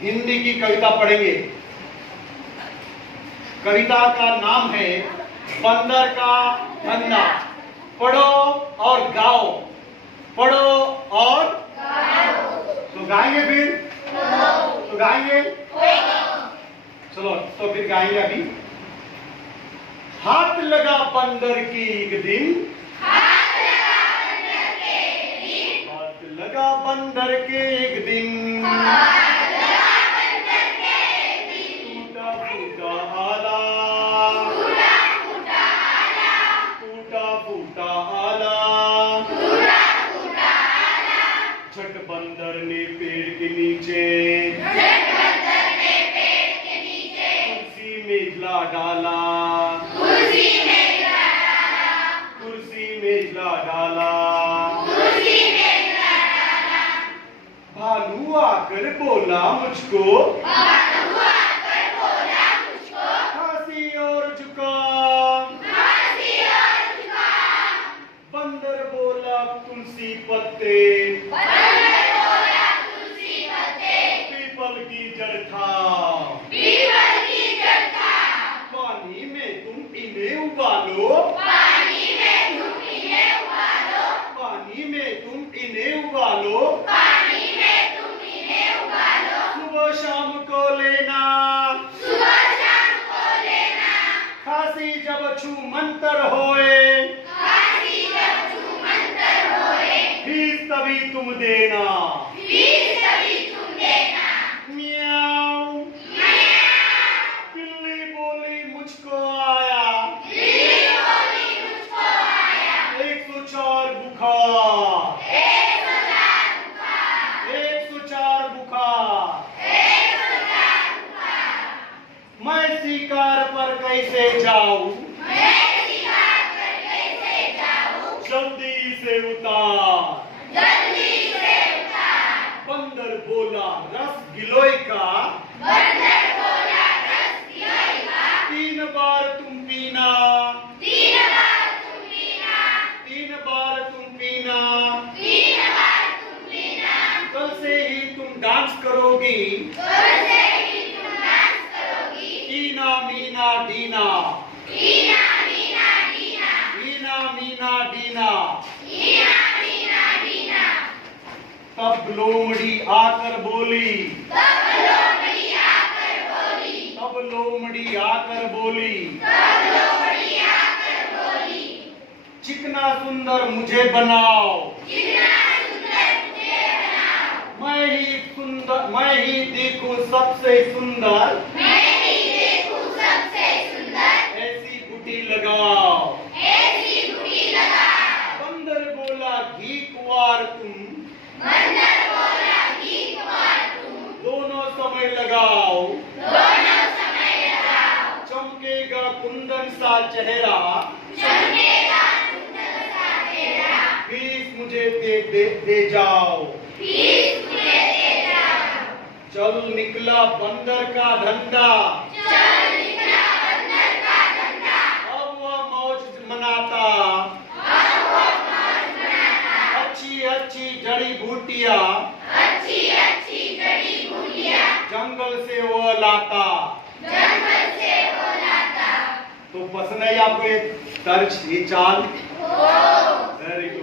हिंदी की कविता पढ़ेंगे। कविता का नाम है बंदर का धंधा। पढ़ो और गाओ, पढ़ो और गाओ। तो गाएंगे फिर? तो गाएंगे? चलो तो फिर गाएंगे अभी। हाथ लगा बंदर की एक दिन, हाथ लगा बंदर के एक दिन, टूटा फूटा आला, टूटा फूटा आला, झट बंदर ने पेड़ के नीचे कुर्सी मेजला डाला, डाला। भालू आकर बोला मुझको, खांसी और जुकाम, बंदर बोला तुलसी पत्ते, पीपल की जड़ था, पानी में तुम इन्हें उबालो, सुबह शाम को लेना, खांसी जब छू मंतर होए, फीस तभी तुम देना, म्याऊ। बिल्ली बोली मुझको आया 104 बुखार, 104 बुखार। मैं शिकार पर कैसे जाऊं, जल्दी से उतार, बंदर बोला रस गिलोय का, 3 बार तुम पीना, 3 बार तुम पीना, कल से ही तुम डांस करोगी, ईना मीना डीना, ईना मीना डीना। तब लोमड़ी आकर बोली, तब लोमड़ी आकर बोली, चिकना सुंदर मुझे बनाओ, मैं ही देखूं सबसे सुंदर, ऐसी बुटी लगाओ। बंदर बोला घी कुंवार तुम, दोनों समय लगाओ, चमकेगा कुंदन सा चेहरा, फीस मुझे दे जाओ। चल निकला बंदर का धंधा, अब वह मौज मनाता, अच्छी जड़ी बूटियां, जंगल से वो लाता। तो पसंद है आपको ये तर्ज, ये चाल? Very good.